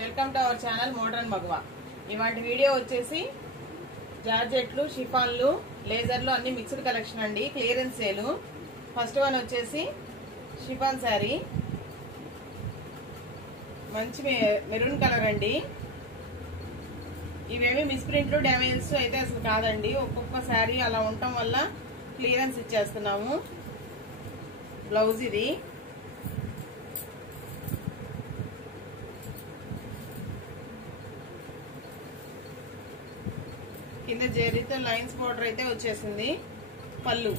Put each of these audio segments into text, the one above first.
Welcome to our channel modern మగవా. ఇవాటి video వచ్చేసి జార్జెట్లు, షిఫాన్లు, లేజర్లు అన్ని మిక్స్డ్ కలెక్షన్ అండి. Clearance sale. ఫస్ట్ వన్ వచ్చేసి షిఫాన్ శారీ, మంచి మెరూన్ కలర్ అండి. ఇవేమి మిస్ప్రింట్లు, డ్యామేజెస్ అయితే అసలు కాదండి. ఒక్కొక్క శారీ అలా ఉండటం వల్ల క్లియరెన్స్ ఇచ్చేస్తున్నాము. బ్లౌజ్ ఇది. కింద జరీతో లైన్స్ బోర్డర్ అయితే వచ్చేసింది. పళ్ళు.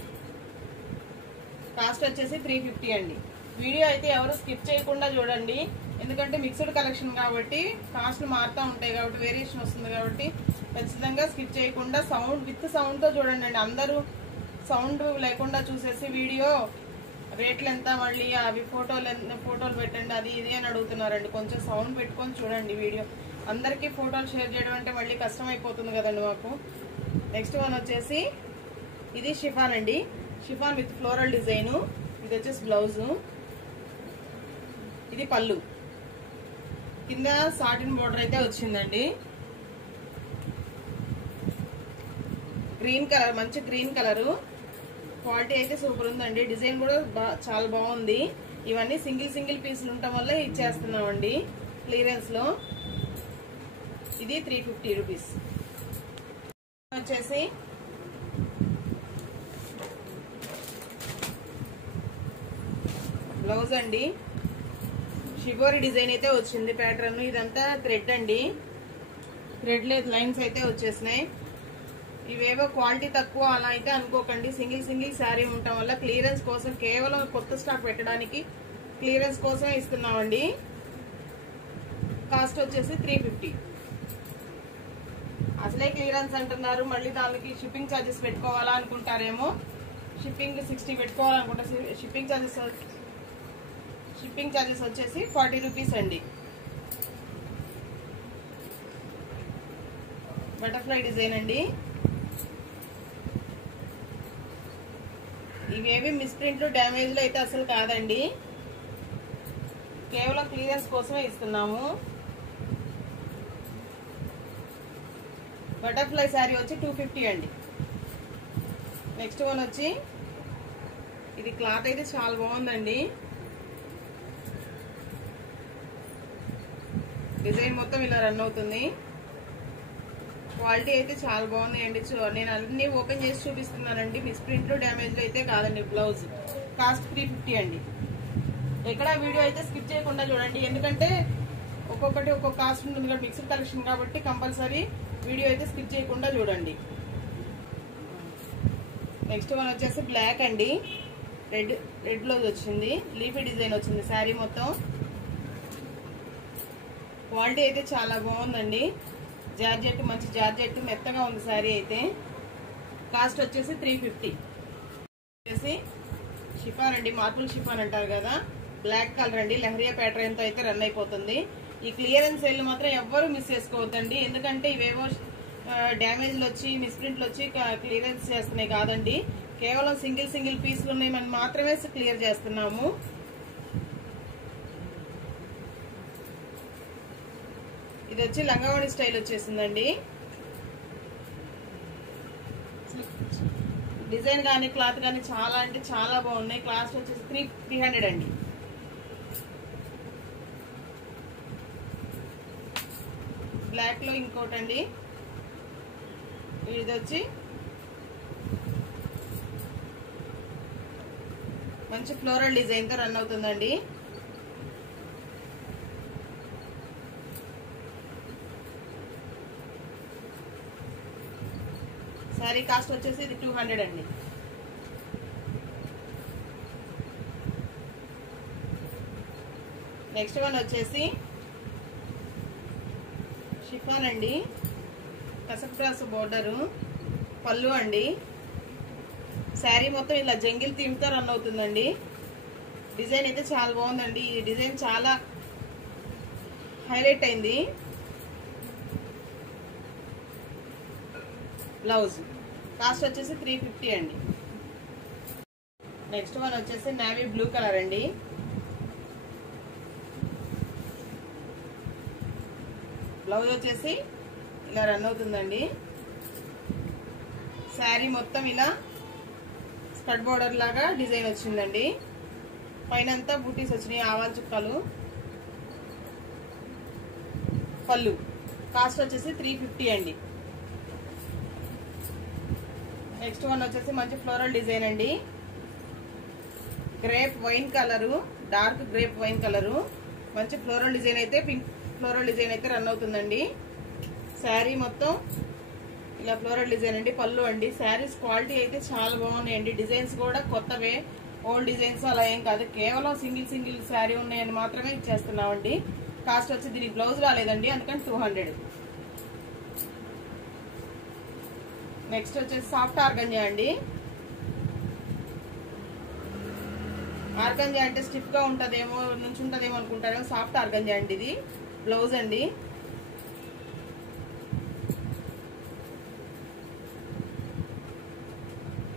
కాస్ట్ వచ్చేసి 350 అండి. వీడియో అయితే ఎవరు స్కిప్ చేయకుండా చూడండి, ఎందుకంటే మిక్స్డ్ కలెక్షన్ కాబట్టి కాస్ట్లు మారుతూ ఉంటాయి కాబట్టి వేరియేషన్ వస్తుంది కాబట్టి ఖచ్చితంగా స్కిప్ చేయకుండా విత్ సౌండ్తో చూడండి అండి. అందరూ సౌండ్ లేకుండా చూసేసి వీడియో రేట్లు ఎంత, మళ్ళీ అవి ఫోటోలు పెట్టండి అది ఇది అని అడుగుతున్నారండి. కొంచెం సౌండ్ పెట్టుకొని చూడండి వీడియో. అందరికీ ఫోటోలు షేర్ చేయడం అంటే మళ్ళీ కష్టం అయిపోతుంది కదండి మాకు. నెక్స్ట్ వన్ వచ్చేసి ఇది షిఫాన్ అండి. Chiffon with floral design. ఇది వచ్చేసి బ్లౌజు. ఇది పళ్ళు. కింద సాటిన్ బోర్డర్ అయితే వచ్చిందండి. గ్రీన్ కలర్, మంచి గ్రీన్ కలరు. క్వాలిటీ అయితే సూపర్ ఉందండి. డిజైన్ కూడా చాలా బాగుంది. ఇవన్నీ సింగిల్ పీసులు ఉండటం వల్ల ఇచ్చేస్తున్నామండి క్లియరెన్స్ లో. ఇది 350 రూపీస్. వచ్చేసి బ్లౌజ్ అండి. షిబోరి డిజైన్ అయితే వచ్చింది ప్యాటర్న్. ఇదంతా థ్రెడ్ అండి. థ్రెడ్ లేదు, లైన్స్ అయితే వచ్చేసినాయి. ఇవేవో క్వాలిటీ తక్కువ అలా అయితే అనుకోకండి. సింగిల్ శారీ ఉండటం వల్ల క్లియరెన్స్ కోసం, కేవలం కొత్త స్టాక్ పెట్టడానికి క్లియరెన్స్ కోసమే ఇస్తున్నామండి. కాస్ట్ వచ్చేసి 350. అసలే క్లియరెన్స్ అంటున్నారు, మళ్ళీ దానికి షిప్పింగ్ ఛార్జెస్ పెట్టుకోవాలా అనుకుంటారేమో. షిప్పింగ్ 60 పెట్టుకోవాలనుకుంటా. షిప్పింగ్ ఛార్జెస్ వచ్చేసి 40 రూపీస్ అండి. బటర్ఫ్లై డిజైన్ అండి. ఇవేవి మిస్ప్రింట్లు, డ్యామేజ్లు అయితే అసలు కాదండి. కేవలం క్లియరెన్స్ కోసమే ఇస్తున్నాము. బటర్ఫ్లై శారీ వచ్చి 250 అండి. నెక్స్ట్ వన్ వచ్చి ఇది క్లాత్ అయితే చాలా బాగుందండి. డిజైన్ మొత్తం ఇలా రన్ అవుతుంది. క్వాలిటీ అయితే చాలా బాగుంది అండి. నేను అన్ని ఓపెన్ చేసి చూపిస్తున్నానండి. మిస్ప్రింట్లు, డ్యామేజ్లు అయితే కాదండి. బ్లౌజ్. కాస్ట్ 350 అండి. ఎక్కడ వీడియో అయితే స్కిప్ చేయకుండా చూడండి, ఎందుకంటే ఒక్కొక్కటి ఒక్కొక్క కాస్ట్ ఉంటుంది కదా. మిక్స్డ్ కలెక్షన్ కాబట్టి కంపల్సరీ వీడియో అయితే స్కిప్ చేయకుండా చూడండి. నెక్స్ట్ వన్ వచ్చేసి బ్లాక్ అండి. రెడ్ బ్లౌజ్ వచ్చింది. లీఫీ డిజైన్ వచ్చింది శారీ మొత్తం. క్వాలిటీ అయితే చాలా బాగుందండి. జార్జెట్, మంచి జార్జెట్, మెత్తగా ఉంది శారీ అయితే. కాస్ట్ వచ్చేసి 350. వచ్చేసి షిఫాన్ అండి. మార్బుల్ షిఫాన్ అంటారు కదా, బ్లాక్ కలర్ అండి. లహరియా ప్యాటర్న్ తో అయితే రన్ అయిపోతుంది. ఈ క్లియరెన్స్ సేల్ మాత్రం ఎవ్వరూ మిస్ చేసుకోవద్దండి, ఎందుకంటే ఇవేవో డ్యామేజ్లు వచ్చి మిస్ప్రింట్లు వచ్చి క్లియరెన్స్ చేస్తున్నాయి కాదండి. కేవలం సింగిల్ పీసులు ఉన్నాయి మనం మాత్రమే క్లియర్ చేస్తున్నాము. ఇది వచ్చి లంగావణి స్టైల్ వచ్చేసిందండి. డిజైన్ కానీ క్లాత్ కానీ చాలా అంటే చాలా బాగున్నాయి. కాస్ట్ వచ్చేసి 300 అండి. బ్లాక్ లో ఇంకోటి అండి. ఇది వచ్చి మంచి ఫ్లోరల్ డిజైన్ తో రన్ అవుతుందండి. శారీ కాస్ట్ వచ్చేసి ఇది 200 అండి. నెక్స్ట్ వన్ వచ్చేసి షిఫాన్ అండి. కసక్ క్రాస్ బోర్డరు. పళ్ళు అండి. శారీ మొత్తం ఇలా జంగిల్ థీమ్ తో రన్ అవుతుందండి. డిజైన్ అయితే చాలా బాగుందండి. ఈ డిజైన్ చాలా హైలైట్ అయింది. బ్లౌజ్. కాస్ట్ వచ్చేసి 350 అండి. నెక్స్ట్ వన్ వచ్చేసి నేవీ బ్లూ కలర్ అండి. బ్లౌజ్ వచ్చేసి ఇలా రన్ అవుతుందండి. శారీ మొత్తం ఇలా స్కర్ట్ బోర్డర్ లాగా డిజైన్ వచ్చిందండి. పైన అంతా బూటీస్ వచ్చినాయి, ఆవాల చుక్కలు. పళ్ళు కాస్ట్ వచ్చేసి 350 అండి. నెక్స్ట్ వన్ వచ్చేసి మంచి ఫ్లోరల్ డిజైన్ అండి. Grape wine colour, dark grape wine colour. మంచి ఫ్లోరల్ డిజైన్ అయితే, పింక్ ఫ్లోరల్ డిజైన్ అయితే రన్ అవుతుందండి. శారీ మొత్తం ఇలా ఫ్లోరల్ డిజైన్ అండి. పళ్ళు అండి. శారీస్ క్వాలిటీ అయితే చాలా బాగున్నాయండి. డిజైన్స్ కూడా కొత్తవే, ఓల్డ్ డిజైన్స్ అలా ఏం కాదు. కేవలం సింగిల్ శారీ ఉన్నాయని మాత్రమే ఇచ్చేస్తున్నామండి. కాస్ట్ వచ్చి దీనికి బ్లౌజ్ రాలేదండి, అందుకని 200. నెక్స్ట్ వచ్చేసి సాఫ్ట్ ఆర్గంజా అండి. ఆర్గంజా అంటే స్టిఫ్ గా ఉంటదేమో, నుంచి ఉంటదేమో అనుకుంటారేమో. సాఫ్ట్ ఆర్గంజా అండి. ఇది బ్లౌజ్ అండి.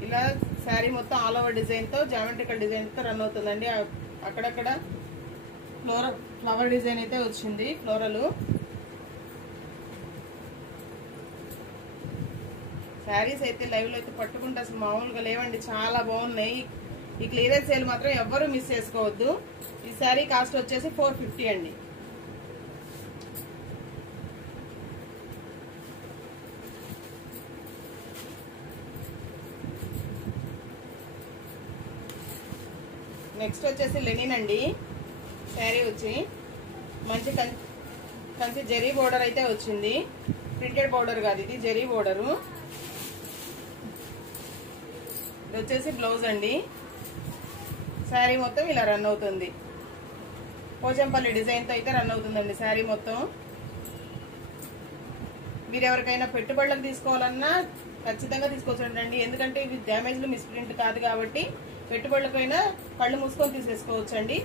ఇలా శారీ మొత్తం ఆల్ ఓవర్ డిజైన్ తో, జామెట్రికల్ డిజైన్ తో రన్ అవుతుందండి. అక్కడక్కడ ఫ్లవర్ డిజైన్ అయితే వచ్చింది, ఫ్లోరల్. శారీస్ అయితే లైవ్ లో అయితే పట్టుకుంటే అసలు మామూలుగా లేవండి, చాలా బాగున్నాయి. ఈ క్లియరెన్స్ సేల్ మాత్రం ఎవ్వరూ మిస్ చేసుకోవద్దు. ఈ శారీ కాస్ట్ వచ్చేసి 450 అండి. నెక్స్ట్ వచ్చేసి లెనిన్ అండి. శారీ వచ్చి మంచి కంచి జరీ బోర్డర్ అయితే వచ్చింది. ప్రింటెడ్ బోర్డర్ కాదు, ఇది జరీ బోర్డరు. ఇది వచ్చేసి బ్లౌజ్ అండి. శారీ మొత్తం ఇలా రన్ అవుతుంది. పోచంపల్లి డిజైన్ తో అయితే రన్ అవుతుందండి శారీ మొత్తం. మీరు ఎవరికైనా పెట్టుబడులకు తీసుకోవాలన్నా ఖచ్చితంగా తీసుకోవచ్చండి. ఎందుకంటే ఇవి డ్యామేజ్లు మిస్ప్రింట్ కాదు కాబట్టి పెట్టుబడులకైనా కళ్ళు మూసుకొని తీసేసుకోవచ్చండి.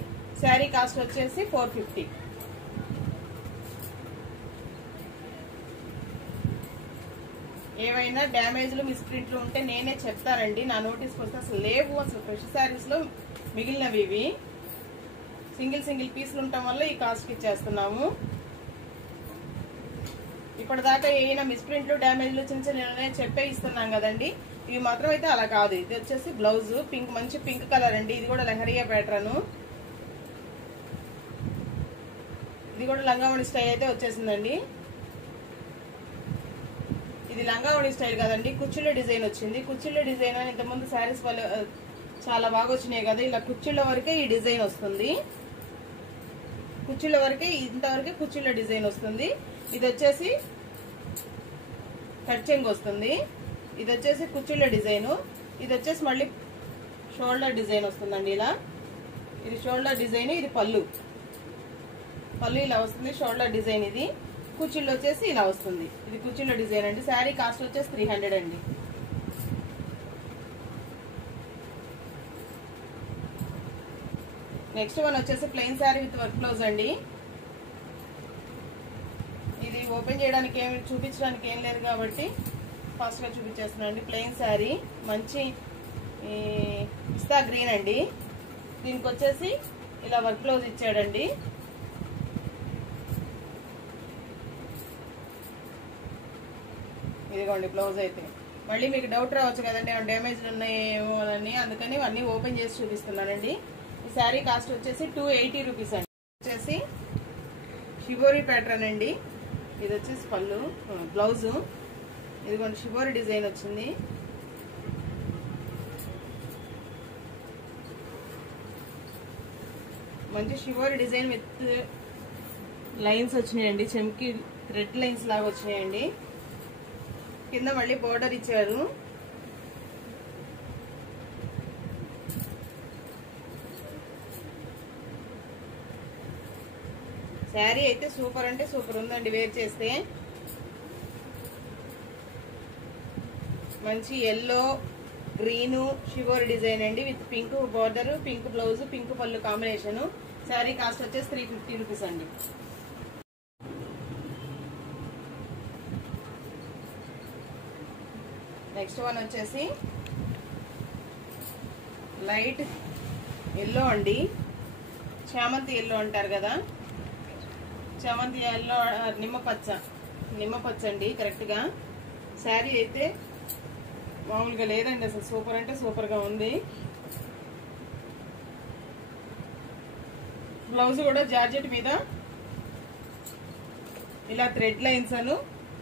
శారీ కాస్ట్ వచ్చేసి 450. ఏవైనా డ్యామేజ్లు మిస్ప్రింట్లు ఉంటే నేనే చెప్తానండి. నా నోటీస్కి వస్తే అసలు లేవు. అసలు ఫ్రెష్ శారీస్ లో మిగిలినవి ఇవి. సింగిల్ పీసులు ఉండటం వల్ల ఈ కాస్ట్ ఇచ్చేస్తున్నాము. ఇప్పటిదాకా ఏమైనా మిస్ప్రింట్లు, డ్యామేజ్లు చిన్న చెప్పే ఇస్తున్నాం కదండి. ఇవి మాత్రం అయితే అలా కాదు. ఇది వచ్చేసి బ్లౌజ్ పింక్, మంచి పింక్ కలర్ అండి. ఇది కూడా లెహరియా ప్యాటర్న్. ఇది కూడా లంగావణి స్టైల్ అయితే వచ్చేసిందండి. ఇది లంగావణి స్టైల్ కదండి, కుచ్చిళ్ళ డిజైన్ వచ్చింది. కుచ్చిళ్ళ డిజైన్ అని ఇంతకుముందు శారీస్ వల్ల చాలా బాగా వచ్చినాయి కదా. ఇలా కుచ్చిళ్ళ వరకే ఈ డిజైన్ వస్తుంది. కుచ్చిళ్ళ వరకే, ఇంతవరకే కుచ్చిళ్ళ డిజైన్ వస్తుంది. ఇది వచ్చేసి కట్ చెంగు వస్తుంది. ఇది వచ్చేసి కుచ్చిళ్ళ డిజైన్. ఇది వచ్చేసి మళ్ళీ షోల్డర్ డిజైన్ వస్తుందండి. ఇలా ఇది షోల్డర్ డిజైన్. ఇది పళ్ళు ఇలా వస్తుంది. Shoulder design. ఇది కుచ్చిళ్ళు వచ్చేసి ఇలా వస్తుంది. ఇది కుచ్చిళ్ళ డిజైన్ అండి. శారీ కాస్ట్ వచ్చేసి 300 అండి. నెక్స్ట్ వన్ వచ్చేసి plain sari with work blouse అండి. ఇది ఓపెన్ చేయడానికి ఏమి, చూపించడానికి ఏం లేదు కాబట్టి ఫాస్ట్ గా చూపించేస్తున్నానండి. ప్లెయిన్ శారీ, మంచి పిస్తా గ్రీన్ అండి. దీనికి వచ్చేసి ఇలా వర్క్ బ్లౌజ్ ఇచ్చాడండి. ఇదిగోండి బ్లౌజ్ అయితే. మళ్ళీ మీకు డౌట్ రావచ్చు కదండి, డ్యామేజ్లు ఉన్నాయేమో అని, అందుకని అన్ని ఓపెన్ చేసి చూపిస్తున్నానండి. ఈ శారీ కాస్ట్ వచ్చేసి 280 రూపీస్ అండి. వచ్చేసి షిబోరి ప్యాటర్న్ అండి. ఇది వచ్చేసి పళ్ళు, బ్లౌజ్. ఇదిగోండి షిబోరి డిజైన్ వచ్చింది. మంచి షిబోరి డిజైన్ విత్ లైన్స్ వచ్చినాయండి. చెంకి రెడ్ లైన్స్ లాగా వచ్చినాయండి. కింద మళ్ళీ బోర్డర్ ఇచ్చారు. శారీ అయితే సూపర్ అంటే సూపర్ ఉందండి వేర్ చేస్తే. మంచి ఎల్లో, గ్రీన్ షిబోరి డిజైన్ అండి with pink border, pink blouse, pink పళ్ళు కాంబినేషన్. శారీ కాస్ట్ వచ్చేసి 350 రూపీస్ అండి. నెక్స్ట్ వన్ వచ్చేసి లైట్ ఎల్లో అండి. చామంతి ఎల్లో అంటారు కదా, చామంతి ఎల్లో నిమ్మపచ్చ అండి కరెక్ట్ గా. శారీ అయితే మామూలుగా లేదండి, అసలు సూపర్ అంటే సూపర్ గా ఉంది. బ్లౌజ్ కూడా జార్జెట్ మీద ఇలా థ్రెడ్ లైన్స్ అను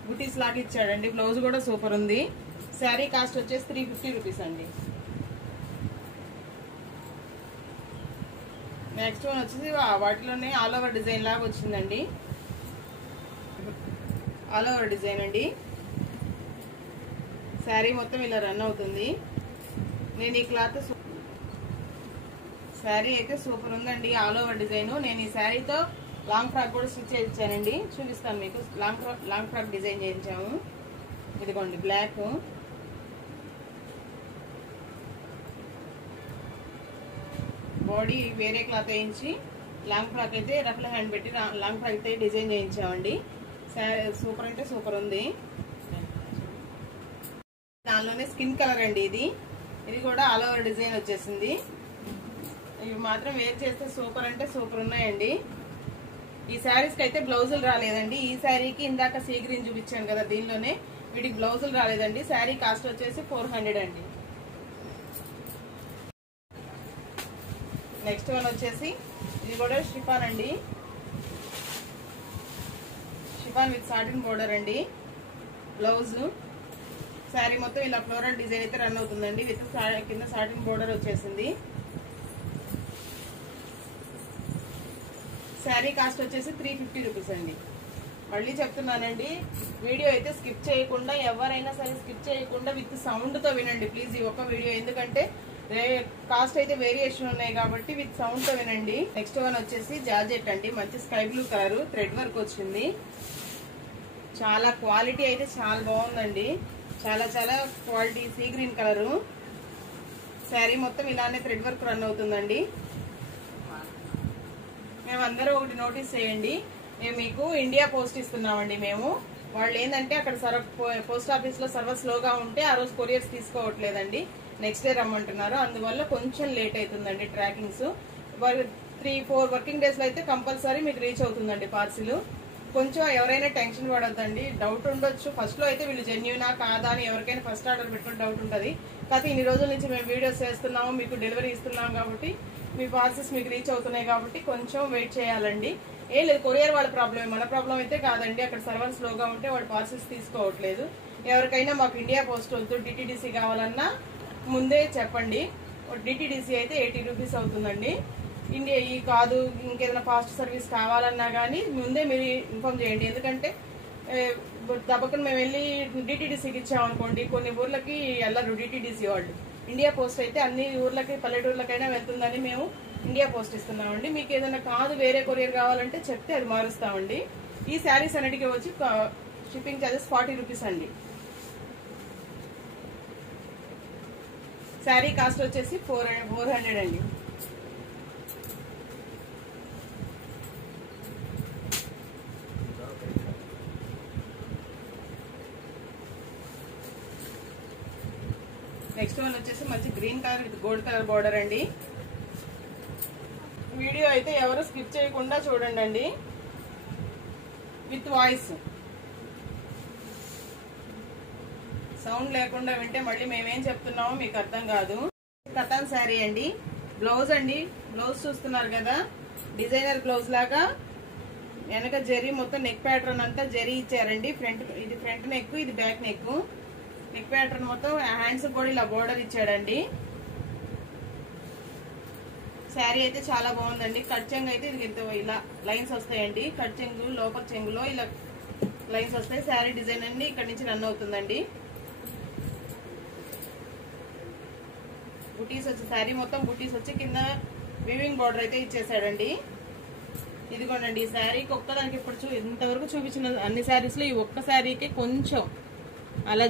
బుటీస్ లాగా ఇచ్చాడండి. బ్లౌజ్ కూడా సూపర్ ఉంది. శారీ కాస్ట్ వచ్చేసి 350 రూపీస్ అండి. నెక్స్ట్ వన్ వచ్చేసి వాటిలోనే ఆల్ ఓవర్ డిజైన్ లాగా వచ్చిందండి. ఆల్ ఓవర్ డిజైన్ అండి. శారీ మొత్తం ఇలా రన్ అవుతుంది. నేను ఈ క్లాత్ శారీ అయితే సూపర్ ఉందండి. All over design. నేను ఈ శారీతో లాంగ్ ఫ్రాక్ కూడా స్టిచ్ చేయించానండి, చూపిస్తాను మీకు. లాంగ్ ఫ్రాక్ డిజైన్ చేయించాము. ఇదిగోండి బ్లాక్, బాడీ వేరే క్లాత్ వేయించి లాంగ్ ఫ్రాక్ అయితే రఫ్ల హ్యాండ్ పెట్టి లాంగ్ ఫ్రాక్ అయితే డిజైన్ చేయించామండి. సూపర్ అంటే సూపర్ ఉంది. దానిలోనే స్కిన్ కలర్ అండి ఇది కూడా ఆల్ ఓవర్ డిజైన్ వచ్చేసింది. ఇవి మాత్రం వేర్ చేస్తే సూపర్ అంటే సూపర్ ఉన్నాయండి. ఈ శారీస్కి అయితే బ్లౌజులు రాలేదండి. ఈ శారీకి ఇందాక సీ గ్రీన్ చూపించాను కదా, దీనిలోనే వీటికి బ్లౌజులు రాలేదండి. శారీ కాస్ట్ వచ్చేసి 400 అండి. నెక్స్ట్ వన్ వచ్చేసి ఇది కూడా షిఫాన్ అండి. షిఫాన్ విత్ సాటిన్ బోర్డర్ అండి. బ్లౌజ్ శారీ మొత్తం ఇలా ఫ్లోరల్ డిజైన్ అయితే రన్ అవుతుందండి. విత్ కింద సాటిన్ బోర్డర్ వచ్చేసింది. శారీ కాస్ట్ వచ్చేసి 350 రూపీస్ అండి. మళ్ళీ చెప్తున్నానండి, వీడియో అయితే స్కిప్ చేయకుండా, ఎవరైనా సరే స్కిప్ చేయకుండా విత్ సౌండ్ తో వినండి ప్లీజ్ ఈ ఒక్క వీడియో. ఎందుకంటే కాస్ట్ అయితే వేరియేషన్ ఉన్నాయి కాబట్టి విత్ సౌండ్ తో వినండి. నెక్స్ట్ వన్ వచ్చేసి జార్జెట్ అండి. మంచి sky blue colour thread work వచ్చింది. చాలా క్వాలిటీ అయితే చాలా బాగుందండి. చాలా quality. Sea green colour. Sari మొత్తం ఇలానే థ్రెడ్ వర్క్ రన్ అవుతుందండి. మేమందరూ ఒకటి నోటీస్ చేయండి, మేము మీకు ఇండియా పోస్ట్ ఇస్తున్నామండి. మేము వాళ్ళు ఏంటంటే అక్కడ పోస్ట్ ఆఫీస్ లో సర్వర్ స్లోగా ఉంటే ఆ రోజు కొరియర్స్ తీసుకోవట్లేదండి, నెక్స్ట్ డే రమ్మంటున్నారు. అందువల్ల కొంచెం లేట్ అవుతుందండి ట్రాకింగ్స్. 3-4 వర్కింగ్ డేస్ లో అయితే కంపల్సరీ మీకు రీచ్ అవుతుందండి పార్సిల్. కొంచెం ఎవరైనా టెన్షన్ పడొద్దండి. డౌట్ ఉండొచ్చు, ఫస్ట్ లో అయితే వీళ్ళు జెన్యూనా కాదా అని ఎవరికైనా ఫస్ట్ ఆర్డర్ పెట్టుకుని డౌట్ ఉంటుంది. కాకపోతే ఇన్ని రోజుల నుంచి మేము వీడియోస్ చేస్తున్నాము, మీకు డెలివరీ ఇస్తున్నాం కాబట్టి మీ పార్సెల్స్ మీకు రీచ్ అవుతున్నాయి కాబట్టి కొంచెం వెయిట్ చేయాలండి. ఏం లేదు, కొరియర్ వాళ్ళ ప్రాబ్లమే, మన ప్రాబ్లం అయితే కాదండి. అక్కడ సర్వర్ స్లోగా ఉంటే వాళ్ళు పార్సెల్స్ తీసుకోవట్లేదు. ఎవరికైనా మాకు ఇండియా పోస్ట్ వద్దు, డిటిడిసి కావాలన్నా ముందే చెప్పండి. డిటిడిసి అయితే 80 రూపీస్ అవుతుందండి. ఇండియా ఈ కాదు, ఇంకేదైనా ఫాస్ట్ సర్వీస్ కావాలన్నా కానీ ముందే మీరు ఇన్ఫార్మ్ చేయండి. ఎందుకంటే తప్పకుండా మేము వెళ్ళి డిటిడిసికి ఇచ్చామనుకోండి, కొన్ని ఊర్లకి వెళ్ళరు డిటిడిసి వాళ్ళు. ఇండియా పోస్ట్ అయితే అన్ని ఊర్లకి పల్లెటూర్లకైనా వెళ్తుందని మేము ఇండియా పోస్ట్ ఇస్తున్నామండి. మీకు ఏదైనా కాదు వేరే కొరియర్ కావాలంటే చెప్తే అది మారుస్తామండి. ఈ శారీస్ అన్నిటికీ వచ్చి షిప్పింగ్ ఛార్జెస్ 40 రూపీస్ అండి. శారీ కాస్ట్ వచ్చేసి 400 అండి. నెక్స్ట్ వన్ వచ్చేసి మంచి green colour with gold colour border అండి. వీడియో అయితే ఎవరు స్కిప్ చేయకుండా చూడండి విత్ వాయిస్. సౌండ్ లేకుండా వింటే మళ్ళీ మేమేం చెప్తున్నామో మీకు అర్థం కాదు. కతాన్ శారీ అండి. బ్లౌజ్ అండి, బ్లౌజ్ చూస్తున్నారు కదా, డిజైనర్ బ్లౌజ్ లాగా వెనక జరీ మొత్తం నెక్ ప్యాటర్న్ అంతా జరీ ఇచ్చారండి. ఇది ఫ్రంట్ నెక్, ఇది బ్యాక్ నెక్. నెక్ ప్యాటర్న్ మొత్తం హ్యాండ్స్ కూడా ఇలా బోర్డర్ ఇచ్చాడండి. శారీ అయితే చాలా బాగుందండి. కట్ చెంగు అయితే ఇది ఇలా లైన్స్ వస్తాయండి. కట్ చెంగు లోపల చెంగులో ఇలా లైన్స్ వస్తాయి. శారీ డిజైన్ అండి ఇక్కడ నుంచి రన్ అవుతుందండి. బుటీస్ వచ్చి శారీ మొత్తం బుటీస్ వచ్చి కింద వీవింగ్ బార్డర్ అయితే ఇచ్చేసాడండి. ఇదిగోండి ఈ శారీకి ఒక్కదానికి ఇప్పుడు ఇంతవరకు చూపించిన అన్ని శారీస్ లో ఈ ఒక్క శారీకి కొంచెం అలా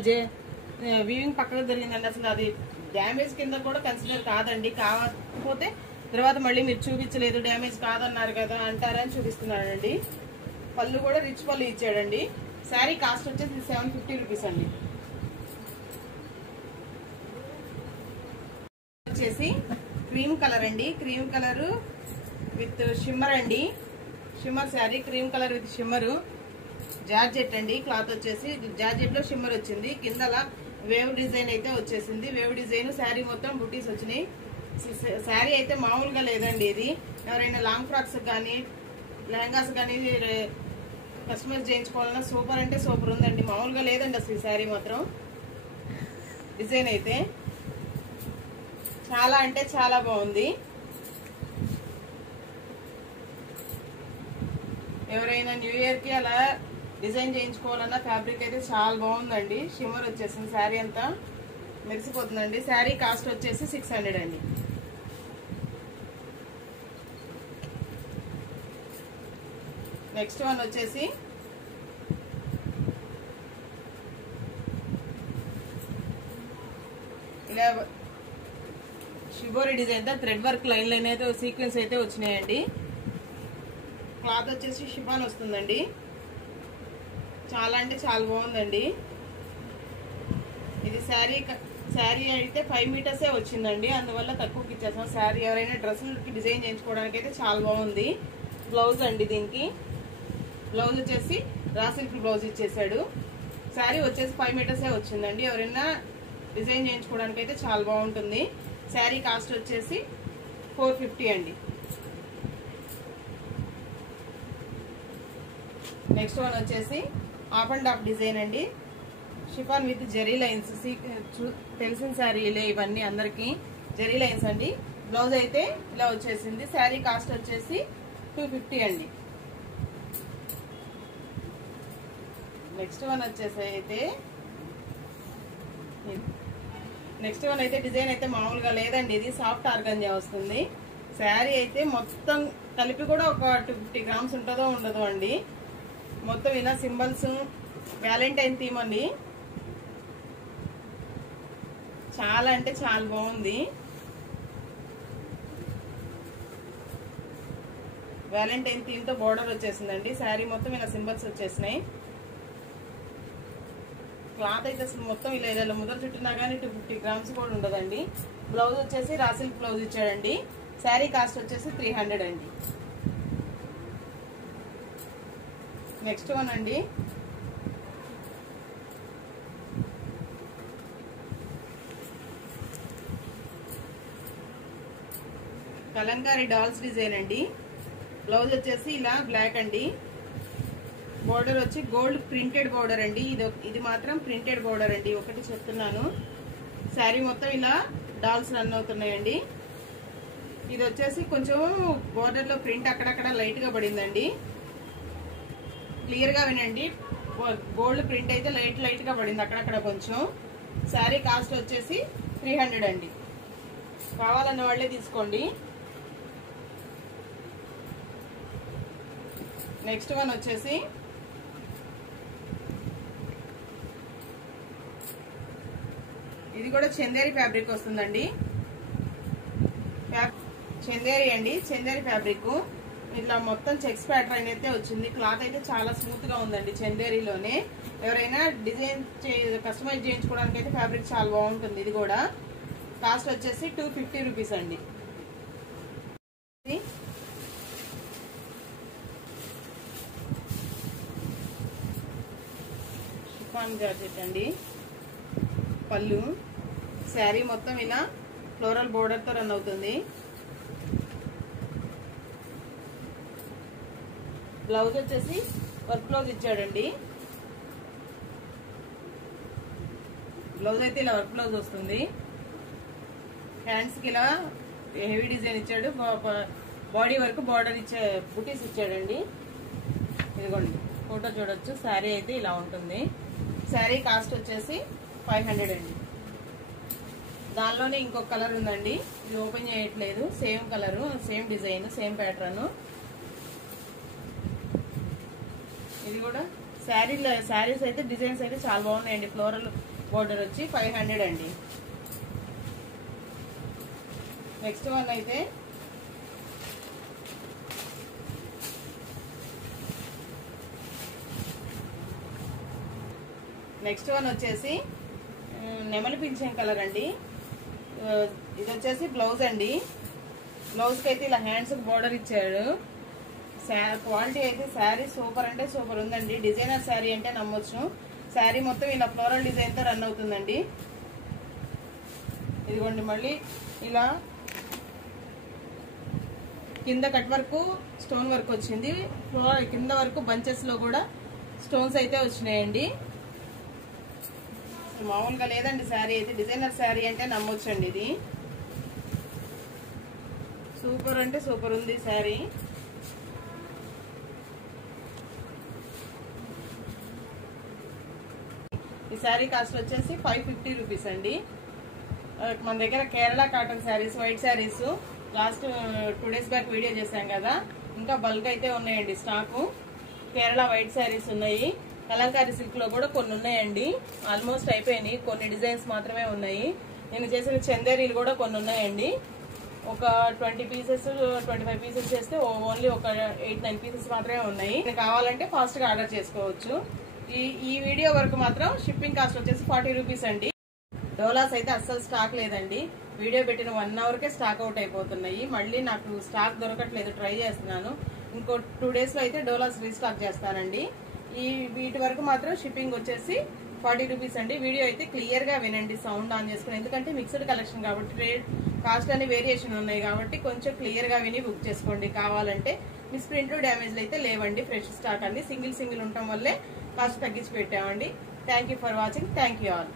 వీవింగ్ పక్కకు జరిగిందండి. అసలు అది డ్యామేజ్ కింద కూడా కన్సిడర్ కాదండి. కాకపోతే తర్వాత మళ్ళీ మీరు చూపించలేదు, డ్యామేజ్ కాదన్నారు కదా అంటారని చూపిస్తున్నాడండి. పళ్ళు కూడా రిచ్ పళ్ళు ఇచ్చాడండి. శారీ కాస్ట్ వచ్చేసి 750 రూపీస్ అండి. వచ్చేసి క్రీమ్ కలర్ అండి. క్రీమ్ కలర్ విత్ షిమ్మర్ అండి. Shimmer sari, cream colour with shimmer georgette అండి. క్లాత్ వచ్చేసి జార్జెట్ లో షిమ్మర్ వచ్చింది. కిందల వేవ్ డిజైన్ అయితే వచ్చేసింది. వేవ్ డిజైన్ శారీ మొత్తం బుటీస్ వచ్చినాయి. శారీ అయితే మామూలుగా లేదండి. ఇది ఎవరైనా లాంగ్ ఫ్రాక్స్ కానీ లెహంగాస్ కానీ కస్టమైజ్ చేయించుకోవాలన్నా సూపర్ అంటే సూపర్ ఉందండి. మామూలుగా లేదండి అసలు ఈ శారీ మాత్రం. డిజైన్ అయితే చాలా అంటే చాలా బాగుంది. ఎవరైనా న్యూ ఇయర్ కి అలా డిజైన్ చేయించుకోవాలన్నా ఫ్యాబ్రిక్ అయితే చాలా బాగుందండి. షిమ్మర్ వచ్చేసింది. శారీ అంతా మెరిసిపోతుందండి. శారీ కాస్ట్ వచ్చేసి 600 అండి. నెక్స్ట్ వన్ వచ్చేసి ఇలా షిబోరి డిజైన్ తో థ్రెడ్ వర్క్ లైన్ లైన్ అయితే సీక్వెన్స్ అయితే వచ్చినాయండి. క్లాత్ వచ్చేసి షిఫాన్ వస్తుందండి. చాలా అంటే చాలా బాగుందండి. ఇది శారీ అయితే 5 మీటర్సే వచ్చిందండి. అందువల్ల తక్కువకి ఇచ్చేస్తాం. శారీ ఎవరైనా డ్రెస్సులకి డిజైన్ చేయించుకోవడానికి అయితే చాలా బాగుంది. బ్లౌజ్ అండి. దీనికి బ్లౌజ్ వచ్చేసి రా సిల్క్ బ్లౌజ్ ఇచ్చేసాడు. శారీ వచ్చేసి 5 మీటర్సే వచ్చిందండి. ఎవరైనా డిజైన్ చేయించుకోవడానికి అయితే చాలా బాగుంటుంది. శారీ కాస్ట్ వచ్చేసి 450 అండి. నెక్స్ట్ వన్ వచ్చేసి హాఫ్ అండ్ హాఫ్ డిజైన్ అండి. Chiffon with zari lines. తెలిసిన శారీలే ఇవన్నీ అందరికి. జెరీ లైన్స్ అండి. బ్లౌజ్ అయితే ఇలా వచ్చేసింది. శారీ కాస్ట్ వచ్చేసి 250 అండి. నెక్స్ట్ వన్ అయితే డిజైన్ అయితే మామూలుగా లేదండి. ఇది సాఫ్ట్ ఆర్గంజా వస్తుంది. శారీ అయితే మొత్తం కలిపి కూడా ఒక 250 గ్రామ్స్ ఉంటుందో ఉండదో అండి. మొత్తం ఇలా సింబల్స్ వ్యాలంటైన్ థీమ్ అండి. చాలా అంటే చాలా బాగుంది. వ్యాలంటైన్ థీమ్ తో బోర్డర్ వచ్చేసిందండి. శారీ మొత్తం ఇలా సింబల్స్ వచ్చేసినాయి. క్లాత్ అయితే అసలు మొత్తం ఇలా ఇలా ముద్ర చుట్టినా కానీ 250 గ్రామ్స్ కూడా ఉండదండి. బ్లౌజ్ వచ్చేసి రా సిల్క్ బ్లౌజ్ ఇచ్చాడండి. శారీ కాస్ట్ వచ్చేసి 300 అండి. నెక్స్ట్ వన్ అండి. కలంకారీ డాల్స్ డిజైన్ అండి. బ్లౌజ్ వచ్చేసి ఇలా బ్లాక్ అండి. బోర్డర్ వచ్చి గోల్డ్ ప్రింటెడ్ బోర్డర్ అండి. ఇది మాత్రం ప్రింటెడ్ బోర్డర్ అండి. ఒకటి చెప్తున్నాను. శారీ మొత్తం ఇలా డాల్స్ రన్ అవుతున్నాయండి. ఇది వచ్చేసి కొంచెం బోర్డర్ లో ప్రింట్ అక్కడక్కడ లైట్ గా పడిందండి. క్లియర్ గా వినండి. గోల్డ్ ప్రింట్ అయితే లైట్ గా పడింది అక్కడక్కడ కొంచెం. శారీ కాస్ట్ వచ్చేసి 300 అండి. కావాలన్న వాళ్ళే తీసుకోండి. నెక్స్ట్ వన్ వచ్చేసి ఇది కూడా చందేరి ఫ్యాబ్రిక్ వస్తుందండి. చందేరి అండి. చందేరి ఫ్యాబ్రిక్ ఇట్లా మొత్తం చెక్స్ ప్యాటర్న్ అయితే వచ్చింది. క్లాత్ అయితే చాలా స్మూత్ గా ఉందండి. చందేరిలోనే ఎవరైనా డిజైన్ కస్టమైజ్ చేయించుకోవడానికి అయితే ఫ్యాబ్రిక్ చాలా బాగుంటుంది. ఇది కూడా కాస్ట్ వచ్చేసి 250 రూపీస్ అండి. షిఫాన్ జార్జెట్ అండి. పళ్ళు శారీ మొత్తం ఇలా ఫ్లోరల్ బోర్డర్ తో రన్ అవుతుంది. బ్లౌజ్ వచ్చేసి వర్క్ బ్లౌజ్ ఇచ్చాడండి. బ్లౌజ్ అయితే ఇలా వర్క్ బ్లౌజ్ వస్తుంది. హ్యాండ్స్ కి ఇలా హెవీ డిజైన్ ఇచ్చాడు. బాడీ వరకు బార్డర్ ఇచ్చే బుటీస్ ఇచ్చాడండి. ఇదిగోండి ఫోటో చూడొచ్చు. శారీ అయితే ఇలా ఉంటుంది. శారీ కాస్ట్ వచ్చేసి 500 అండి. దానిలోనే ఇంకొక కలర్ ఉందండి. ఇది ఓపెన్ చేయట్లేదు. Same colour, same design, same pattern. ఇది కూడా శారీస్ అయితే డిజైన్స్ అయితే చాలా బాగున్నాయండి. ఫ్లోరల్ బోర్డర్ వచ్చి 500 అండి. నెక్స్ట్ వన్ అయితే నెక్స్ట్ వన్ వచ్చేసి నెమలి పింఛం కలర్ అండి. ఇది వచ్చేసి బ్లౌజ్ అండి. బ్లౌజ్ కి అయితే ఇలా హ్యాండ్స్ బోర్డర్ ఇచ్చాడు. క్వాలిటీ అయితే శారీ సూపర్ అంటే సూపర్ ఉందండి. డిజైనర్ శారీ అంటే నమ్మొచ్చు. శారీ మొత్తం ఇలా ఫ్లోరల్ డిజైన్ తో రన్ అవుతుందండి. ఇదిగోండి మళ్ళీ ఇలా కింద కట్ వర్క్ స్టోన్ వర్క్ వచ్చింది. కింద వరకు బంచెస్ లో కూడా స్టోన్స్ అయితే వచ్చినాయండి. మామూలుగా లేదండి శారీ అయితే. డిజైనర్ శారీ అంటే నమ్మొచ్చండి. ఇది సూపర్ అంటే సూపర్ ఉంది శారీ. ఈ శారీ కాస్ట్ వచ్చేసి 550 రూపీస్ అండి. మన దగ్గర Kerala cotton saris, white saris last 2 days back video చేశాం కదా, ఇంకా బల్క్ అయితే ఉన్నాయండి స్టాకు. కేరళ వైట్ శారీస్ ఉన్నాయి. కలంకారీ సిల్క్ లో కూడా కొన్ని ఉన్నాయండి. ఆల్మోస్ట్ అయిపోయినాయి. కొన్ని డిజైన్స్ మాత్రమే ఉన్నాయి. నేను చేసిన చందేరీలు కూడా కొన్ని ఉన్నాయండి. ఒక 20 పీసెస్ 25 పీసెస్ చేస్తే ఓన్లీ ఒక 8-9 పీసెస్ మాత్రమే ఉన్నాయి. కావాలంటే ఫాస్ట్ గా ఆర్డర్ చేసుకోవచ్చు. ఈ వీడియో వరకు మాత్రం షిప్పింగ్ కాస్ట్ వచ్చేసి 40 రూపీస్ అండి. డోలాస్ అయితే అస్సలు స్టాక్ లేదండి. వీడియో పెట్టిన 1 అవర్కే స్టాక్ అవుట్ అయిపోతున్నాయి. మళ్ళీ నాకు స్టాక్ దొరకట్లేదు. ట్రై చేస్తున్నాను. ఇంకో 2 days లో అయితే డోలాస్ రీస్టాక్ చేస్తానండి. వీటి వరకు మాత్రం షిప్పింగ్ వచ్చేసి 40 రూపీస్ అండి. వీడియో అయితే క్లియర్ గా వినండి, సౌండ్ ఆన్ చేసుకుని. ఎందుకంటే మిక్స్డ్ కలెక్షన్ కాబట్టి రేట్ కాస్ట్ అనే వేరియేషన్ ఉన్నాయి కాబట్టి కొంచెం క్లియర్ గా విని బుక్ చేసుకోండి. కావాలంటే మిస్ ప్రింట్ డ్యామేజ్లు అయితే లేవండి. ఫ్రెష్ స్టాక్ అండి. సింగిల్ ఉండటం వల్లే కాస్ట్ తగ్గించి పెట్టామండి. Thank you for watching. Thank you all.